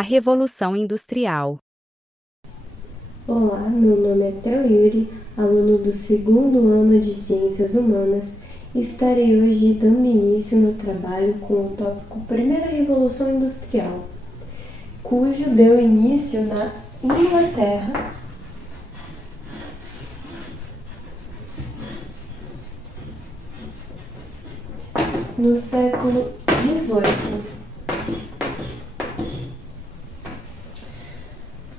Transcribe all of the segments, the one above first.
A Revolução Industrial. Olá, meu nome é Theo Yuri, aluno do segundo ano de Ciências Humanas, e estarei hoje dando início no trabalho com o tópico Primeira Revolução Industrial, cujo deu início na Inglaterra no século XVIII.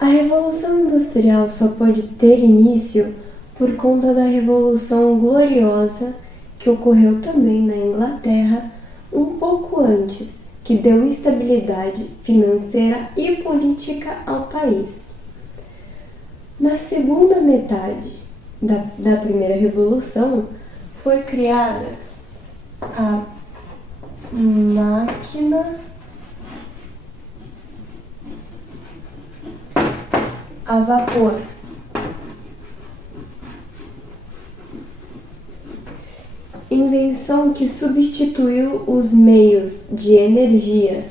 A Revolução Industrial só pode ter início por conta da Revolução Gloriosa, que ocorreu também na Inglaterra um pouco antes, que deu estabilidade financeira e política ao país. Na segunda metade da Primeira Revolução, foi criada a máquina a vapor. Invenção que substituiu os meios de energia,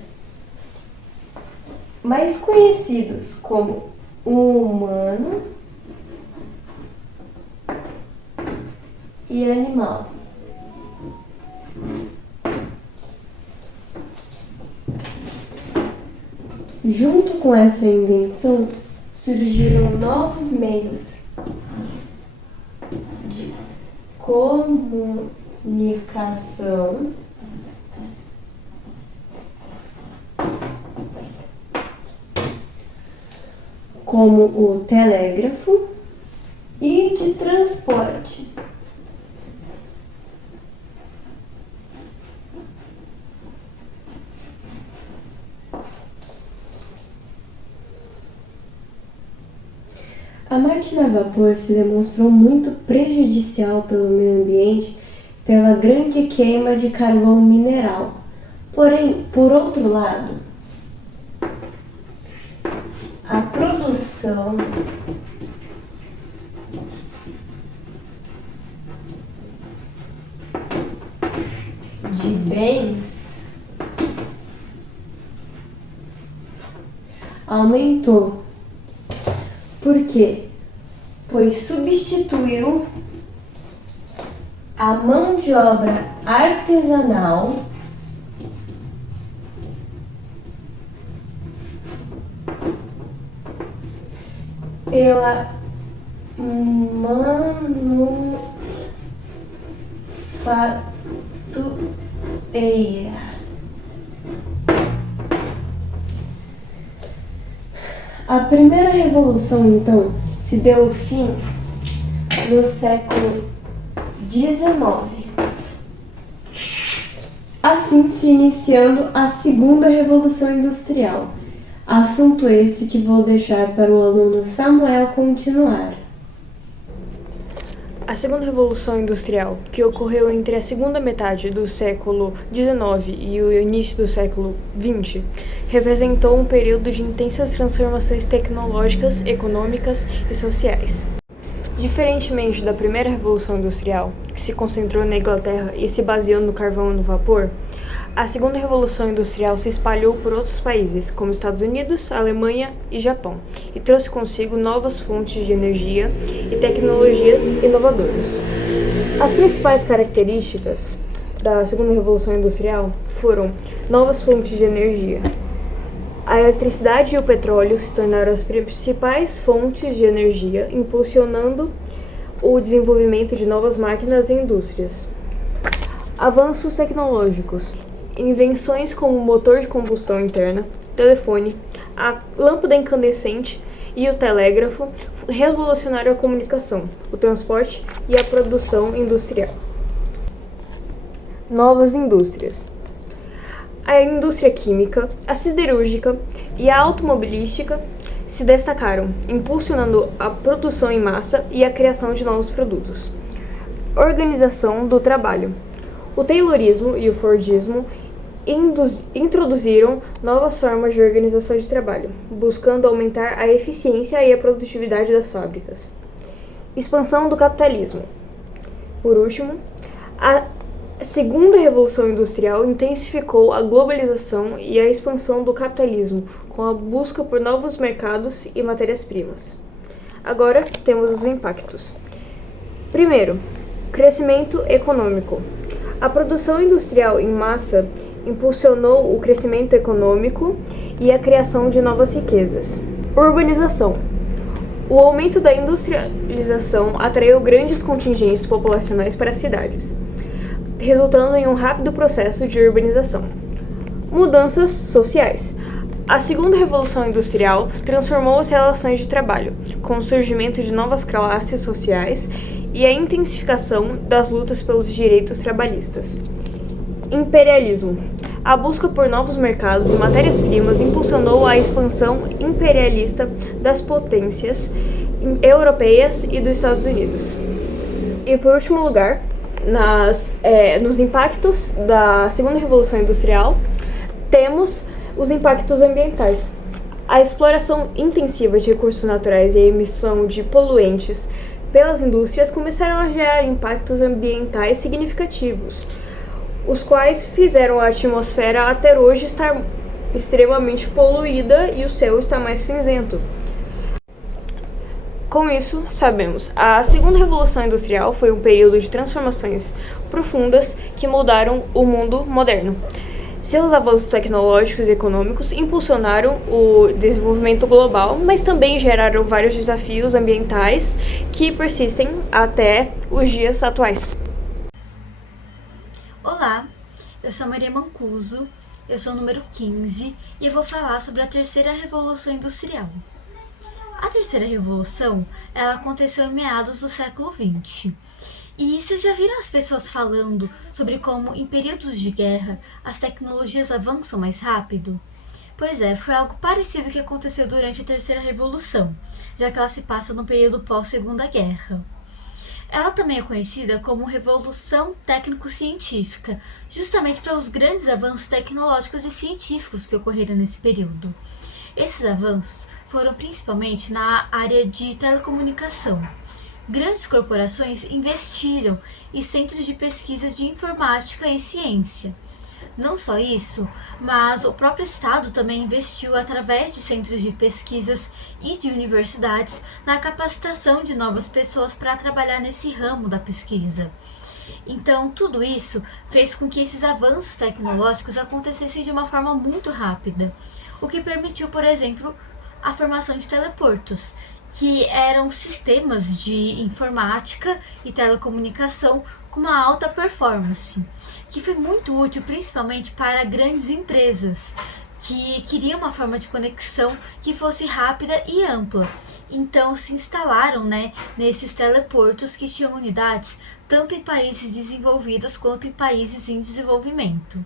mais conhecidos como o humano e animal. Junto com essa invenção, surgiram novos meios de comunicação como o telégrafo e de transporte. A máquina a vapor se demonstrou muito prejudicial pelo meio ambiente pela grande queima de carvão mineral. Porém, por outro lado, a produção de bens aumentou. Por quê? Pois substituiu a mão de obra artesanal pela manufatureira. A primeira revolução, então, se deu fim no século XIX. Assim se iniciando a segunda revolução industrial. Assunto esse que vou deixar para o aluno Samuel continuar. A segunda revolução industrial, que ocorreu entre a segunda metade do século XIX e o início do século XX, representou um período de intensas transformações tecnológicas, econômicas e sociais. Diferentemente da primeira revolução industrial, que se concentrou na Inglaterra e se baseou no carvão e no vapor, a segunda revolução industrial se espalhou por outros países, como Estados Unidos, Alemanha e Japão, e trouxe consigo novas fontes de energia e tecnologias inovadoras. As principais características da segunda revolução industrial foram novas fontes de energia. A eletricidade e o petróleo se tornaram as principais fontes de energia, impulsionando o desenvolvimento de novas máquinas e indústrias. Avanços tecnológicos. Invenções como o motor de combustão interna, telefone, a lâmpada incandescente e o telégrafo revolucionaram a comunicação, o transporte e a produção industrial. Novas indústrias. A indústria química, a siderúrgica e a automobilística se destacaram, impulsionando a produção em massa e a criação de novos produtos. Organização do trabalho. O Taylorismo e o Fordismo introduziram novas formas de organização de trabalho, buscando aumentar a eficiência e a produtividade das fábricas. Expansão do capitalismo. Por último, a segunda revolução industrial intensificou a globalização e a expansão do capitalismo, com com a busca por novos mercados e matérias-primas. Agora temos os impactos. Primeiro, crescimento econômico. A produção industrial em massa impulsionou o crescimento econômico e a criação de novas riquezas. Urbanização. O aumento da industrialização atraiu grandes contingentes populacionais para as cidades, resultando em um rápido processo de urbanização. Mudanças sociais. A segunda revolução industrial transformou as relações de trabalho, com o surgimento de novas classes sociais e a intensificação das lutas pelos direitos trabalhistas. Imperialismo. A busca por novos mercados e matérias-primas impulsionou a expansão imperialista das potências europeias e dos Estados Unidos. E por último lugar, nos impactos da segunda revolução industrial, temos os impactos ambientais. A exploração intensiva de recursos naturais e a emissão de poluentes pelas indústrias começaram a gerar impactos ambientais significativos, os quais fizeram a atmosfera até hoje estar extremamente poluída e o céu está mais cinzento. Com isso, sabemos, a segunda revolução industrial foi um período de transformações profundas que moldaram o mundo moderno. Seus avanços tecnológicos e econômicos impulsionaram o desenvolvimento global, mas também geraram vários desafios ambientais que persistem até os dias atuais. Olá, eu sou Maria Mancuso, eu sou o número 15 e eu vou falar sobre a terceira revolução industrial. A terceira revolução, ela aconteceu em meados do século XX. E vocês já viram as pessoas falando sobre como em períodos de guerra as tecnologias avançam mais rápido? Pois é, foi algo parecido que aconteceu durante a terceira revolução, já que ela se passa no período pós-segunda guerra. Ela também é conhecida como Revolução Técnico-Científica, justamente pelos grandes avanços tecnológicos e científicos que ocorreram nesse período. Esses avanços foram principalmente na área de telecomunicação. Grandes corporações investiram em centros de pesquisa de informática e ciência. Não só isso, mas o próprio Estado também investiu através de centros de pesquisas e de universidades na capacitação de novas pessoas para trabalhar nesse ramo da pesquisa. Então, tudo isso fez com que esses avanços tecnológicos acontecessem de uma forma muito rápida, o que permitiu, por exemplo, a formação de teleportos, que eram sistemas de informática e telecomunicação com uma alta performance, que foi muito útil principalmente para grandes empresas que queriam uma forma de conexão que fosse rápida e ampla. Então se instalaram nesses teleportos que tinham unidades tanto em países desenvolvidos quanto em países em desenvolvimento.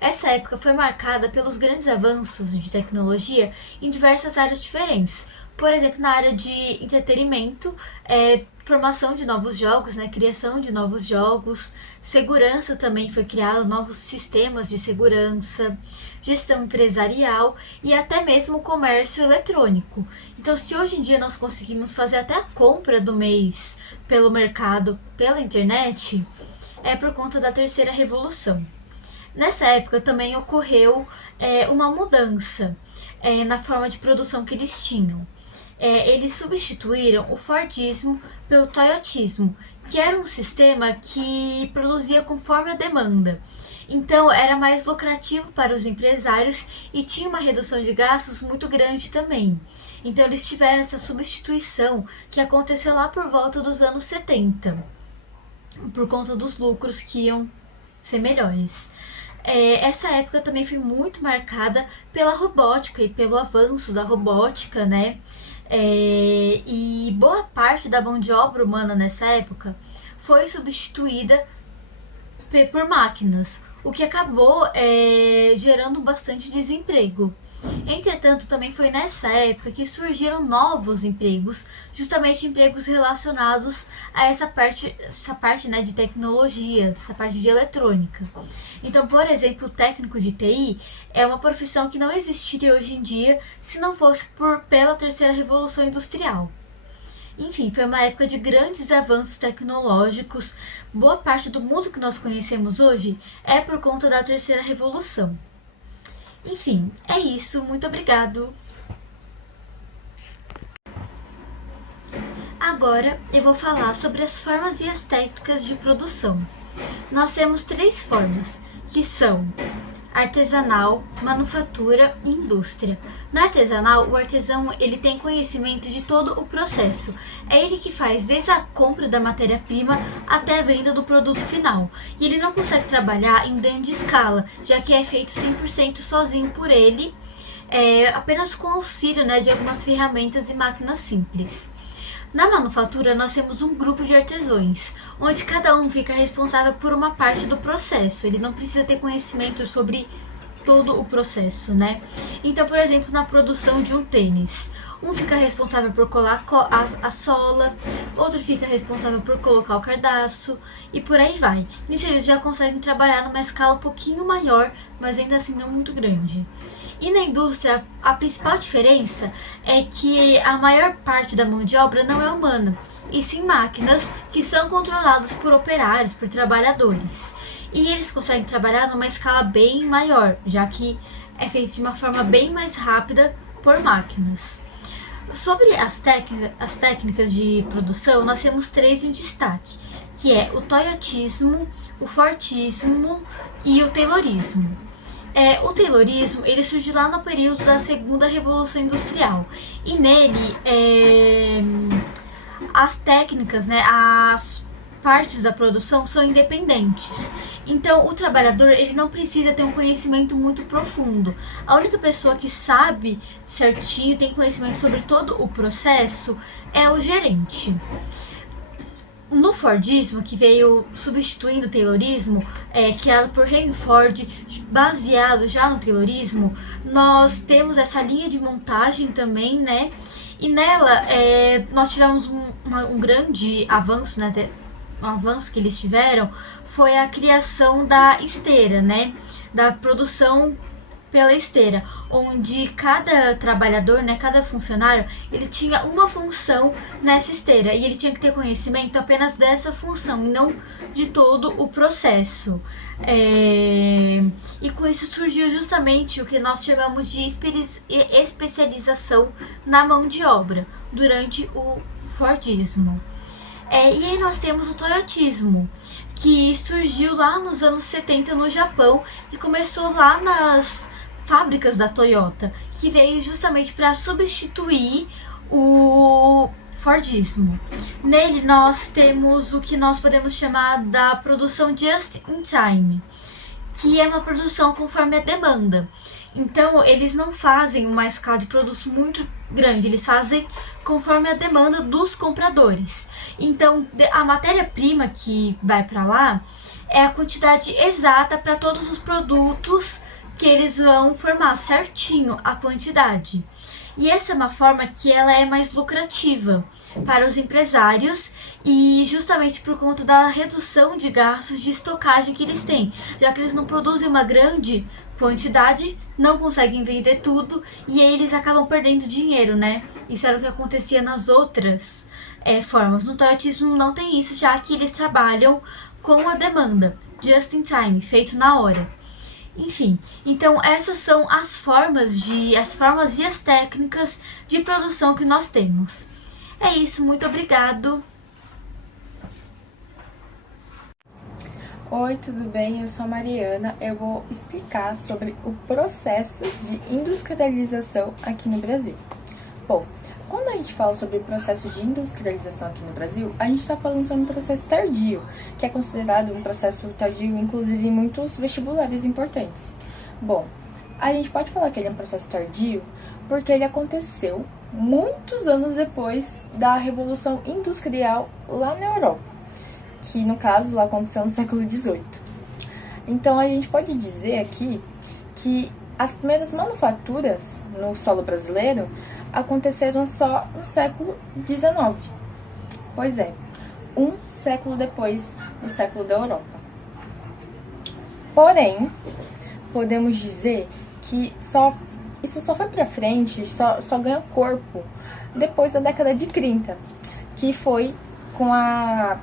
Essa época foi marcada pelos grandes avanços de tecnologia em diversas áreas diferentes. Por exemplo, na área de entretenimento, formação de novos jogos, criação de novos jogos, segurança também foi criado, novos sistemas de segurança, gestão empresarial e até mesmo comércio eletrônico. Então, se hoje em dia nós conseguimos fazer até a compra do mês pelo mercado, pela internet, é por conta da terceira revolução. Nessa época também ocorreu uma mudança na forma de produção que eles tinham. Eles substituíram o Fordismo pelo Toyotismo, que era um sistema que produzia conforme a demanda. Então era mais lucrativo para os empresários e tinha uma redução de gastos muito grande também. Então eles tiveram essa substituição que aconteceu lá por volta dos anos 70, por conta dos lucros que iam ser melhores. Essa época também foi muito marcada pela robótica e pelo avanço da robótica, e boa parte da mão de obra humana nessa época foi substituída por máquinas, o que acabou gerando bastante desemprego. Entretanto, também foi nessa época que surgiram novos empregos, justamente empregos relacionados a essa parte de tecnologia, essa parte de eletrônica. Então, por exemplo, o técnico de TI é uma profissão que não existiria hoje em dia se não fosse pela terceira revolução industrial. Enfim, foi uma época de grandes avanços tecnológicos. Boa parte do mundo que nós conhecemos hoje é por conta da terceira revolução. Enfim, é isso. Muito obrigado. Agora eu vou falar sobre as formas e as técnicas de produção. Nós temos 3 formas, que são artesanal, manufatura e indústria. Na artesanal, o artesão ele tem conhecimento de todo o processo. É ele que faz desde a compra da matéria-prima até a venda do produto final. E ele não consegue trabalhar em grande escala, já que é feito 100% sozinho por ele, apenas com auxílio, de algumas ferramentas e máquinas simples. Na manufatura, nós temos um grupo de artesãos, onde cada um fica responsável por uma parte do processo. Ele não precisa ter conhecimento sobre todo o processo, Então, por exemplo, na produção de um tênis, um fica responsável por colar a sola, outro fica responsável por colocar o cadarço e por aí vai. Nisso eles já conseguem trabalhar numa escala um pouquinho maior, mas ainda assim não muito grande. E na indústria, a principal diferença é que a maior parte da mão de obra não é humana, e sim máquinas que são controladas por operários, por trabalhadores. E eles conseguem trabalhar numa escala bem maior, já que é feito de uma forma bem mais rápida por máquinas. Sobre as técnicas de produção, nós temos 3 em destaque, que é o toyotismo, o fordismo e o taylorismo. O taylorismo ele surgiu lá no período da segunda revolução industrial e nele as técnicas, as partes da produção são independentes. Então o trabalhador ele não precisa ter um conhecimento muito profundo. A única pessoa que sabe certinho, tem conhecimento sobre todo o processo é o gerente. No Fordismo, que veio substituindo o Taylorismo, criado por Henry Ford, baseado já no Taylorismo, nós temos essa linha de montagem também, E nela nós tivemos um grande avanço, um avanço que eles tiveram foi a criação da esteira, Da produção pela esteira, onde cada trabalhador, cada funcionário, ele tinha uma função nessa esteira e ele tinha que ter conhecimento apenas dessa função e não de todo o processo. E com isso surgiu justamente o que nós chamamos de especialização na mão de obra durante o Fordismo. E aí nós temos o toyotismo, que surgiu lá nos anos 70 no Japão e começou lá nas fábricas da Toyota, que veio justamente para substituir o Fordismo. Nele nós temos o que nós podemos chamar da produção just in time, que é uma produção conforme a demanda. Então eles não fazem uma escala de produtos muito grande, eles fazem conforme a demanda dos compradores. Então a matéria-prima que vai para lá é a quantidade exata para todos os produtos que eles vão formar certinho a quantidade. E essa é uma forma que ela é mais lucrativa para os empresários e justamente por conta da redução de gastos de estocagem que eles têm, já que eles não produzem uma grande quantidade, não conseguem vender tudo e aí eles acabam perdendo dinheiro, Isso era o que acontecia nas outras formas. No toyotismo não tem isso, já que eles trabalham com a demanda, just in time, feito na hora. Enfim, então essas são as formas e as técnicas de produção que nós temos. É isso, muito obrigado. Oi, tudo bem? Eu sou a Mariana. Eu vou explicar sobre o processo de industrialização aqui no Brasil. Bom, quando a gente fala sobre o processo de industrialização aqui no Brasil, a gente está falando sobre um processo tardio, que é considerado um processo tardio, inclusive, em muitos vestibulares importantes. Bom, a gente pode falar que ele é um processo tardio porque ele aconteceu muitos anos depois da Revolução Industrial lá na Europa, que no caso lá aconteceu no século XVIII. Então a gente pode dizer aqui que as primeiras manufaturas no solo brasileiro aconteceram só no século XIX. Pois é, um século depois do século da Europa. Porém, podemos dizer que isso só foi para frente, só ganhou corpo depois da década de 30, que foi com a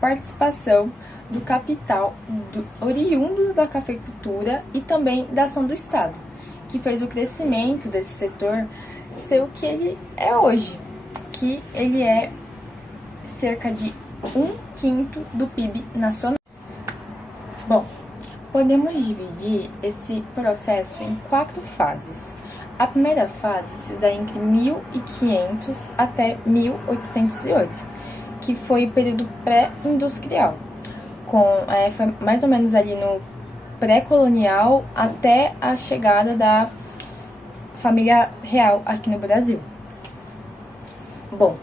participação do capital oriundo da cafeicultura e também da ação do Estado, que fez o crescimento desse setor ser o que ele é hoje, que ele é cerca de 1/5 do PIB nacional. Bom, podemos dividir esse processo em 4 fases. A primeira fase se dá entre 1500 até 1808, que foi o período pré-industrial, foi mais ou menos ali no pré-colonial até a chegada da família real aqui no Brasil. Bom,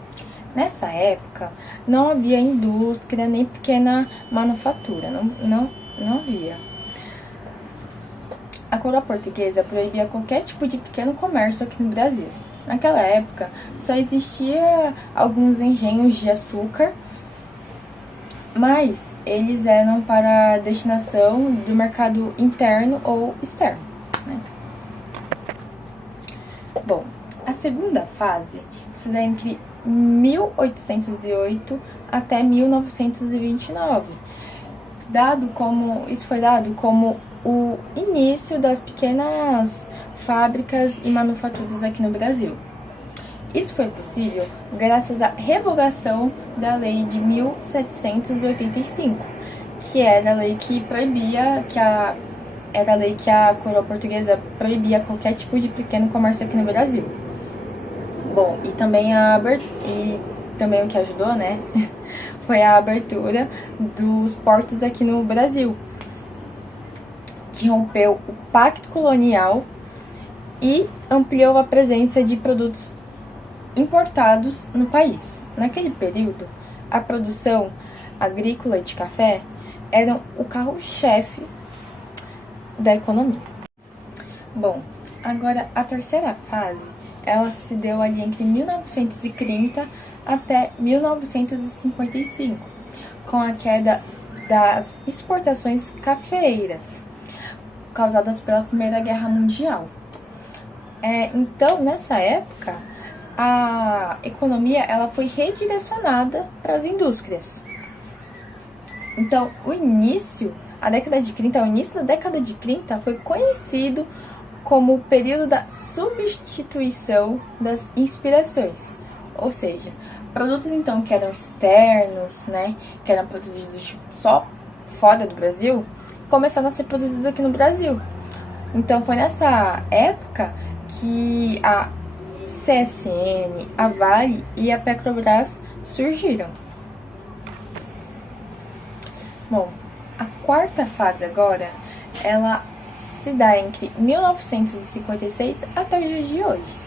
nessa época não havia indústria nem pequena manufatura, não havia. A coroa portuguesa proibia qualquer tipo de pequeno comércio aqui no Brasil. Naquela época só existia alguns engenhos de açúcar, mas eles eram para destinação do mercado interno ou externo, né? Bom, a segunda fase se dá entre 1808 até 1929, isso foi dado como o início das pequenas fábricas e manufaturas aqui no Brasil. Isso foi possível graças à revogação da Lei de 1785, que era a lei que proibia, era a lei que a coroa portuguesa proibia qualquer tipo de pequeno comércio aqui no Brasil. Bom, e também o que ajudou, né, foi a abertura dos portos aqui no Brasil, que rompeu o pacto colonial e ampliou a presença de produtos importados no país. Naquele período, a produção agrícola e de café eram o carro-chefe da economia. Bom, agora a terceira fase, ela se deu ali entre 1930 até 1955, com a queda das exportações cafeeiras, causadas pela Primeira Guerra Mundial. Então, nessa época, a economia ela foi redirecionada para as indústrias. Então, o início da década de 30 foi conhecido como o período da substituição das inspirações, ou seja, produtos então que eram externos, né, que eram produzidos só fora do Brasil, começaram a ser produzidos aqui no Brasil. Então foi nessa época que a CSN, a Vale e a Petrobras surgiram. Bom, a quarta fase agora, ela se dá entre 1956 até os dias de hoje.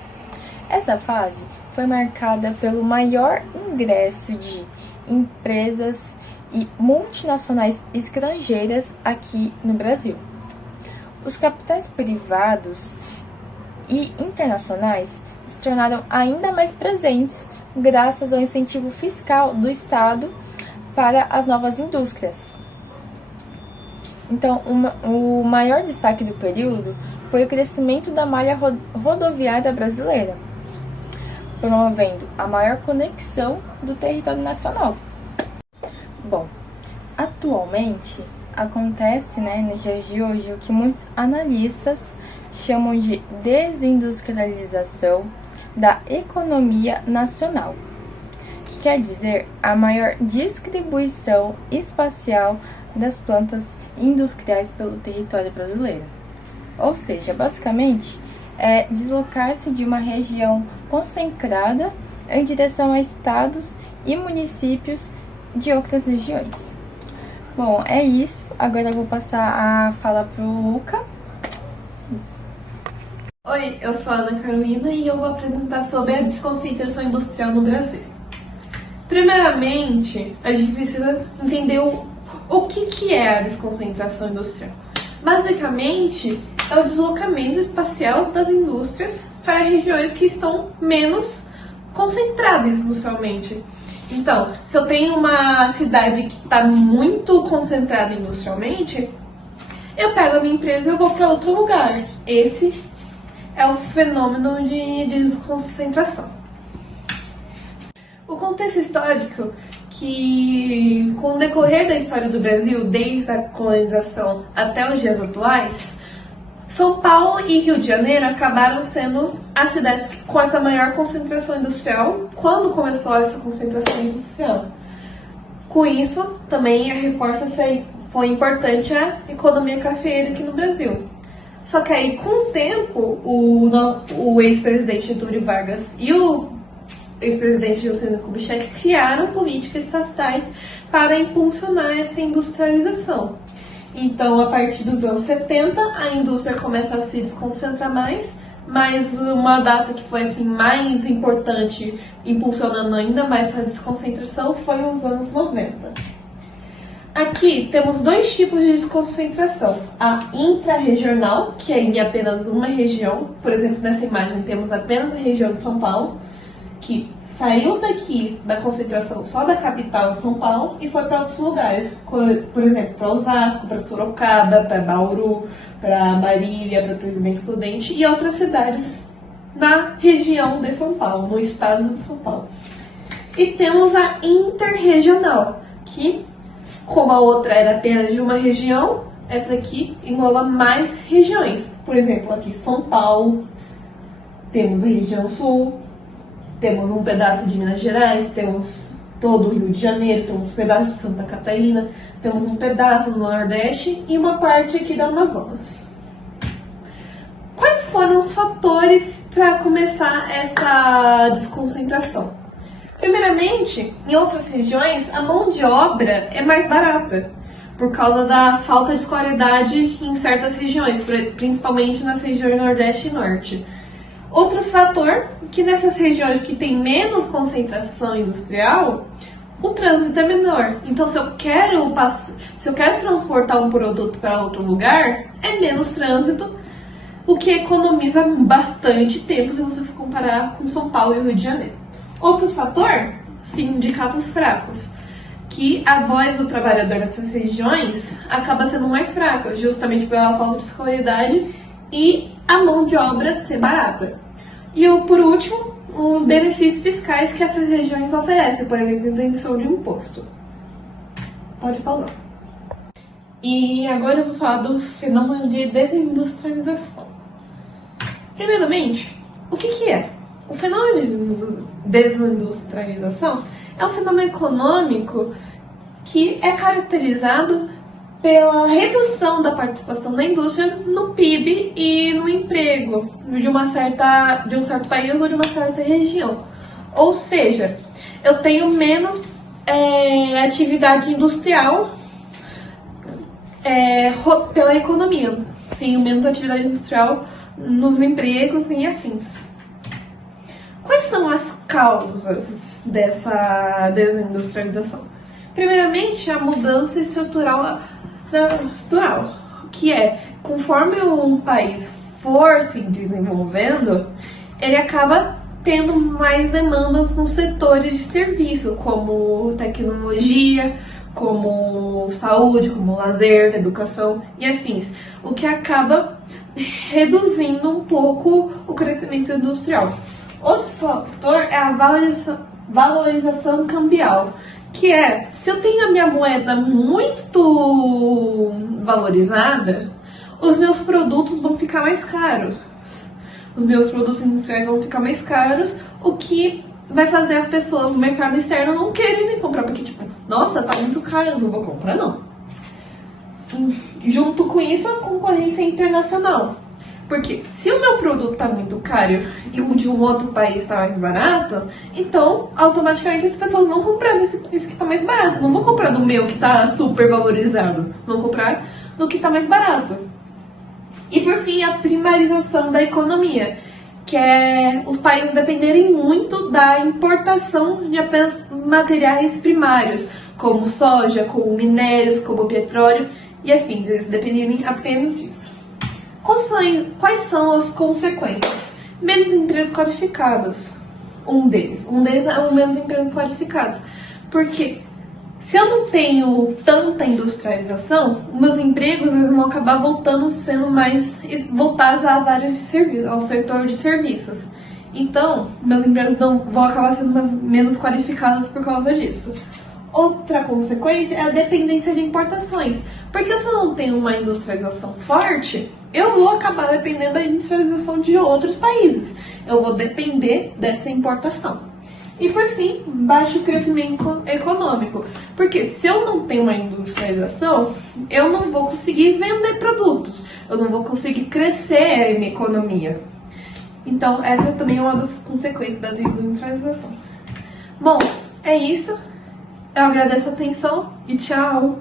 Essa fase foi marcada pelo maior ingresso de empresas e multinacionais estrangeiras aqui no Brasil. Os capitais privados e internacionais se tornaram ainda mais presentes graças ao incentivo fiscal do Estado para as novas indústrias. Então, o maior destaque do período foi o crescimento da malha rodoviária brasileira, promovendo a maior conexão do território nacional. Bom, atualmente acontece, nos dias de hoje, o que muitos analistas chamam de desindustrialização da economia nacional, que quer dizer a maior distribuição espacial das plantas industriais pelo território brasileiro. Ou seja, basicamente, é deslocar-se de uma região concentrada em direção a estados e municípios de outras regiões. Bom, é isso. Agora eu vou passar a fala para o Luca. Isso. Oi, eu sou a Ana Carolina e eu vou apresentar sobre a desconcentração industrial no Brasil. Primeiramente, a gente precisa entender o que é a desconcentração industrial. Basicamente, é o deslocamento espacial das indústrias para regiões que estão menos concentradas industrialmente. Então, se eu tenho uma cidade que está muito concentrada industrialmente, eu pego a minha empresa e eu vou para outro lugar. Esse é o fenômeno de desconcentração. O contexto histórico que, com o decorrer da história do Brasil, desde a colonização até os dias atuais, São Paulo e Rio de Janeiro acabaram sendo as cidades com essa maior concentração industrial quando começou essa concentração industrial. Com isso, também foi importante a economia cafeeira aqui no Brasil. Só que aí, com o tempo, o ex-presidente Getúlio Vargas e o ex-presidente Juscelino Kubitschek criaram políticas estatais para impulsionar essa industrialização. Então, a partir dos anos 70, a indústria começa a se desconcentrar mais, mas uma data que foi assim, mais importante, impulsionando ainda mais essa desconcentração, foi os anos 90. Aqui temos dois tipos de desconcentração. A intrarregional, que é em apenas uma região. Por exemplo, nessa imagem temos apenas a região de São Paulo, que saiu daqui da concentração só da capital de São Paulo e foi para outros lugares. Por exemplo, para Osasco, para Sorocaba, para Bauru, para Marília, para Presidente Prudente e outras cidades na região de São Paulo, no estado de São Paulo. E temos a interregional, que, como a outra era apenas de uma região, essa aqui engloba mais regiões. Por exemplo, aqui São Paulo, temos a região sul, temos um pedaço de Minas Gerais, temos todo o Rio de Janeiro, temos um pedaço de Santa Catarina, temos um pedaço do Nordeste e uma parte aqui do Amazonas. Quais foram os fatores para começar essa desconcentração? Primeiramente, em outras regiões, a mão de obra é mais barata, por causa da falta de escolaridade em certas regiões, principalmente nas regiões Nordeste e Norte. Outro fator, que nessas regiões que tem menos concentração industrial, o trânsito é menor. Então, se eu quero transportar um produto para outro lugar, é menos trânsito, o que economiza bastante tempo se você for comparar com São Paulo e o Rio de Janeiro. Outro fator, sindicatos fracos, que a voz do trabalhador nessas regiões acaba sendo mais fraca, justamente pela falta de escolaridade e a mão de obra ser barata. E por último, os benefícios fiscais que essas regiões oferecem, por exemplo, isenção de imposto. Pode pausar. E agora eu vou falar do fenômeno de desindustrialização. Primeiramente, o que é? O fenômeno de desindustrialização é um fenômeno econômico que é caracterizado pela redução da participação da indústria no PIB e no emprego de um certo país ou de uma certa região. Ou seja, eu tenho menos atividade industrial pela economia. Tenho menos atividade industrial nos empregos e afins. Quais são as causas dessa desindustrialização? Primeiramente, a mudança estrutural, que é, conforme um país for se desenvolvendo, ele acaba tendo mais demandas nos setores de serviço, como tecnologia, como saúde, como lazer, educação e afins, o que acaba reduzindo um pouco o crescimento industrial. Outro fator é a valorização cambial, que é, se eu tenho a minha moeda muito valorizada, os meus produtos vão ficar mais caros. Os meus produtos industriais vão ficar mais caros, o que vai fazer as pessoas do mercado externo não quererem comprar, porque tipo, nossa, tá muito caro, não vou comprar não. Junto com isso, a concorrência internacional. Porque se o meu produto está muito caro e o de um outro país está mais barato, então automaticamente as pessoas vão comprar nesse país que está mais barato. Não vão comprar do meu que está super valorizado. Vão comprar do que está mais barato. E por fim, a primarização da economia, que é os países dependerem muito da importação de apenas materiais primários, como soja, como minérios, como petróleo e afins. Eles dependerem apenas disso. Quais são as consequências? Menos empregos qualificados. Um deles é o menos empregos qualificados. Porque se eu não tenho tanta industrialização, meus empregos vão acabar sendo mais voltados às áreas de serviço, ao setor de serviços. Então, meus empregos vão acabar sendo menos qualificados por causa disso. Outra consequência é a dependência de importações, porque se eu não tenho uma industrialização forte, eu vou acabar dependendo da industrialização de outros países. Eu vou depender dessa importação. E por fim, baixo crescimento econômico, porque se eu não tenho uma industrialização, eu não vou conseguir vender produtos, eu não vou conseguir crescer a minha economia. Então, essa também é uma das consequências da desindustrialização. Bom, é isso. Eu agradeço a atenção e tchau!